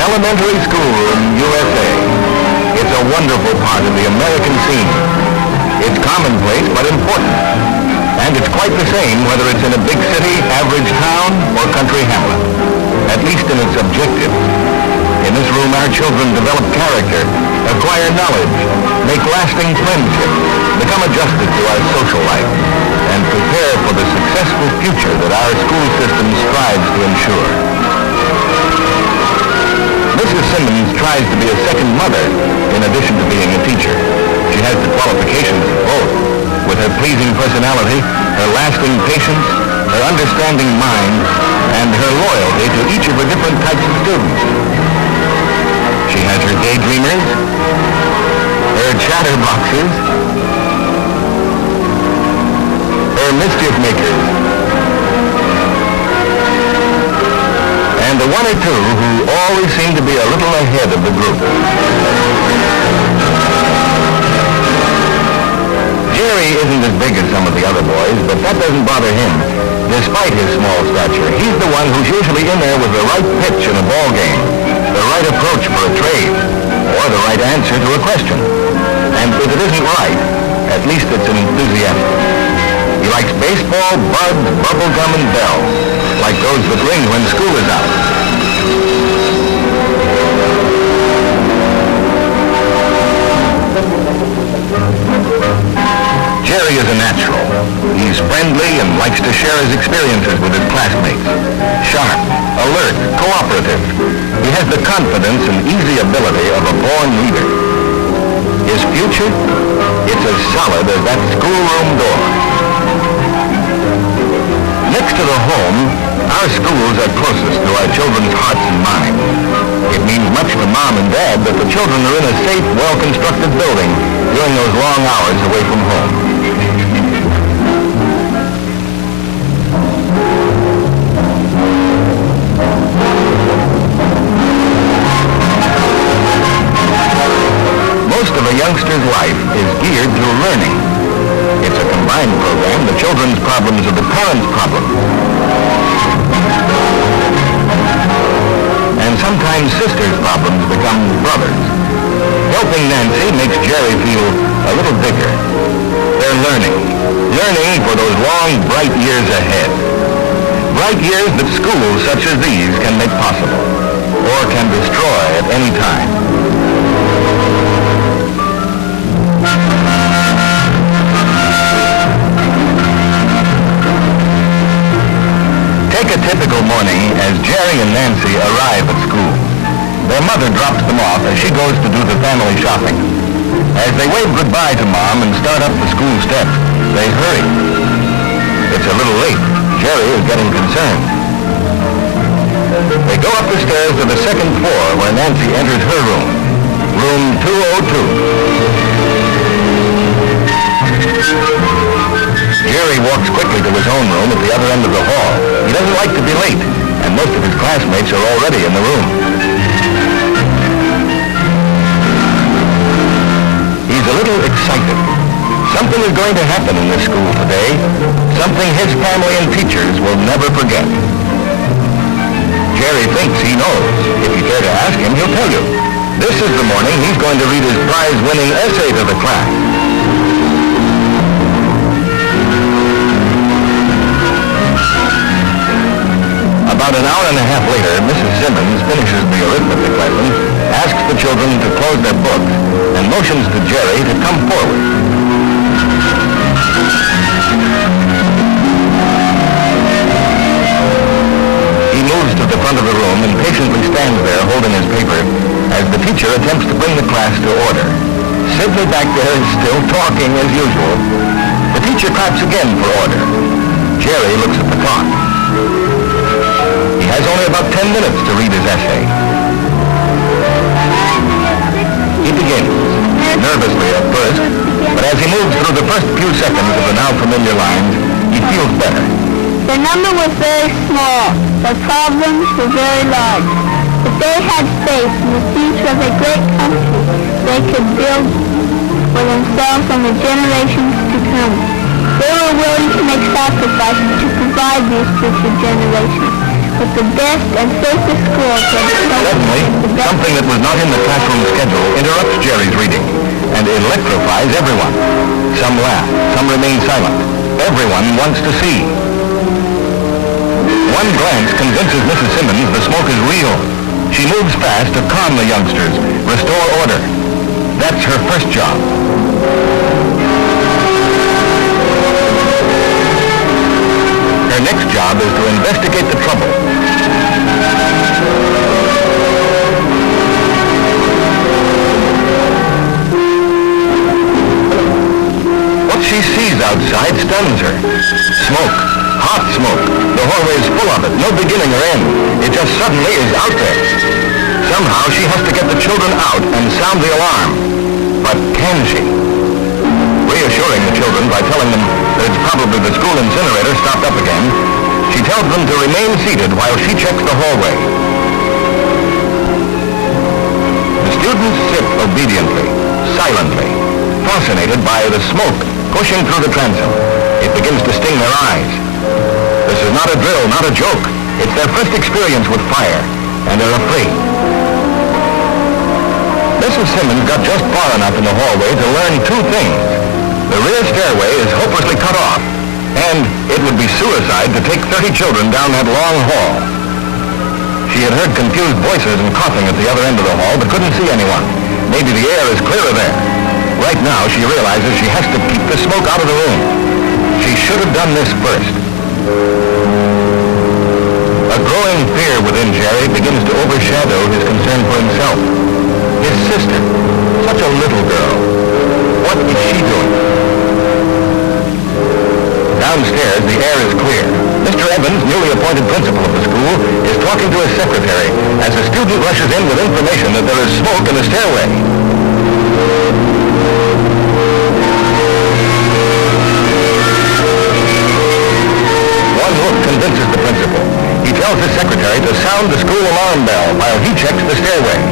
Elementary Schoolroom, USA. It's a wonderful part of the American scene. It's commonplace but important. And it's quite the same whether it's in a big city, average town, or country hamlet. At least in its objectives. In this room, our children develop character, acquire knowledge, make lasting friendships, become adjusted to our social life, and prepare for the successful future that our school system strives to ensure. Mrs. Simmons tries to be a second mother in addition to being a teacher. She has the qualifications of both. With her pleasing personality, her lasting patience, her understanding mind, and her loyalty to each of the different types of students. She has her daydreamers, her chatterboxes, her mischief makers, and the one or two who always seem to be a little ahead of the group. Jerry isn't as big as some of the other boys, but that doesn't bother him. Despite his small stature, he's the one who's usually in there with the right pitch in a ball game, the right approach for a trade, or the right answer to a question. And if it isn't right, at least it's an enthusiastic. He likes baseball, buds, bubblegum, and bells, like those that ring when school is out. Jerry is a natural. He's friendly and likes to share his experiences with his classmates. Sharp, alert, cooperative. He has the confidence and easy ability of a born leader. His future? It's as solid as that schoolroom door. Next to the home, our schools are closest to our children's hearts and minds. It means much to Mom and Dad that the children are in a safe, well-constructed building during those long hours away from home. Most of a youngster's life is geared to learning. It's a combined program. The children's problems are the parents' problems. And sometimes sisters' problems become brothers. Helping Nancy makes Jerry feel a little bigger. They're learning for those long, bright years ahead. Bright years that schools such as these can make possible, or can destroy at any time. Take a typical morning as Jerry and Nancy arrive at school. Their mother drops them off as she goes to do the family shopping. As they wave goodbye to Mom and start up the school steps, they hurry. It's a little late. Jerry is getting concerned. They go up the stairs to the second floor where Nancy enters her room. Room 202. Jerry walks quickly to his own room at the other end of the hall. He doesn't like to be late, and most of his classmates are already in the room. He's a little excited. Something is going to happen in this school today, something his family and teachers will never forget. Jerry thinks he knows. If you care to ask him, he'll tell you. This is the morning he's going to read his prize-winning essay to the class. About an hour and a half later, Mrs. Simmons finishes the arithmetic lesson, asks the children to close their books, and motions to Jerry to come forward. He moves to the front of the room and patiently stands there holding his paper as the teacher attempts to bring the class to order. Sidney back there is still talking as usual. The teacher claps again for order. Jerry looks at the clock. He has only about 10 minutes to read his essay. He begins, nervously at first, but as he moves through the first few seconds of the now familiar lines, he feels better. The number was very small. The problems were very large. If they had faith in the future of a great country, they could build for themselves and the generations to come. They were willing to make sacrifices to provide these future generations. But the best and safest school for the children. Suddenly, something that was not in the classroom schedule interrupts Jerry's reading and electrifies everyone. Some laugh, some remain silent. Everyone wants to see. One glance convinces Mrs. Simmons the smoke is real. She moves fast to calm the youngsters, restore order. That's her first job. Her next job is to investigate the trouble. What she sees outside stuns her. Smoke. Hot smoke. The hallway is full of it. No beginning or end. It just suddenly is out there. Somehow she has to get the children out and sound the alarm. But can she? Reassuring the children by telling them that it's probably the school incinerator stopped up again, she tells them to remain seated while she checks the hallway. The students sit obediently, silently, fascinated by the smoke pushing through the transom. It begins to sting their eyes. This is not a drill, not a joke. It's their first experience with fire, and they're afraid. Mrs. Simmons got just far enough in the hallway to learn two things. The rear stairway is hopelessly cut off, and it would be suicide to take 30 children down that long hall. She had heard confused voices and coughing at the other end of the hall, but couldn't see anyone. Maybe the air is clearer there. Right now, she realizes she has to keep the smoke out of the room. She should have done this first. A growing fear within Jerry begins to overshadow his concern for himself. His sister, such a little girl. What is she doing? Downstairs, the air is clear. Mr. Evans, newly appointed principal of the school, is talking to his secretary as a student rushes in with information that there is smoke in the stairway. One look convinces the principal. He tells his secretary to sound the school alarm bell while he checks the stairway.